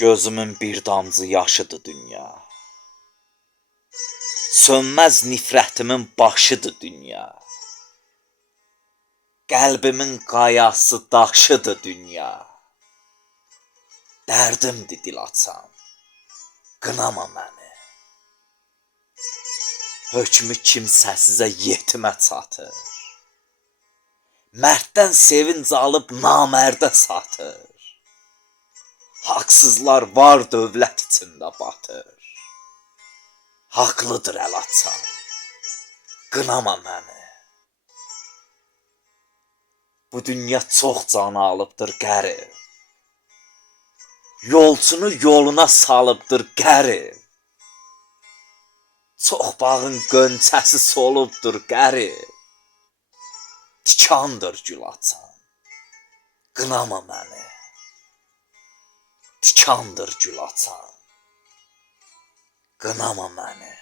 Gözümün bir damcı yaşıdır dünya. Sönməz nifrətimin başıdır dünya. Qəlbimin qayası daşıdır dünya. Dərdimdir dil açan, qınama məni. Hökmü kimsəsizə yetimə çatır. Mərddən sevinc alıb namərdə satır. Haqsızlar var dövlət içində batır. Haqlıdır əl açan, qınama məni. Bu dünya çox canı alıbdır qərib. Yolçunu yoluna salıbdır qərib. Çox bağın qönçəsi solubdur qərib. Tikandır gül açan, qınama məni. Tikandır gül açan, qınama məni.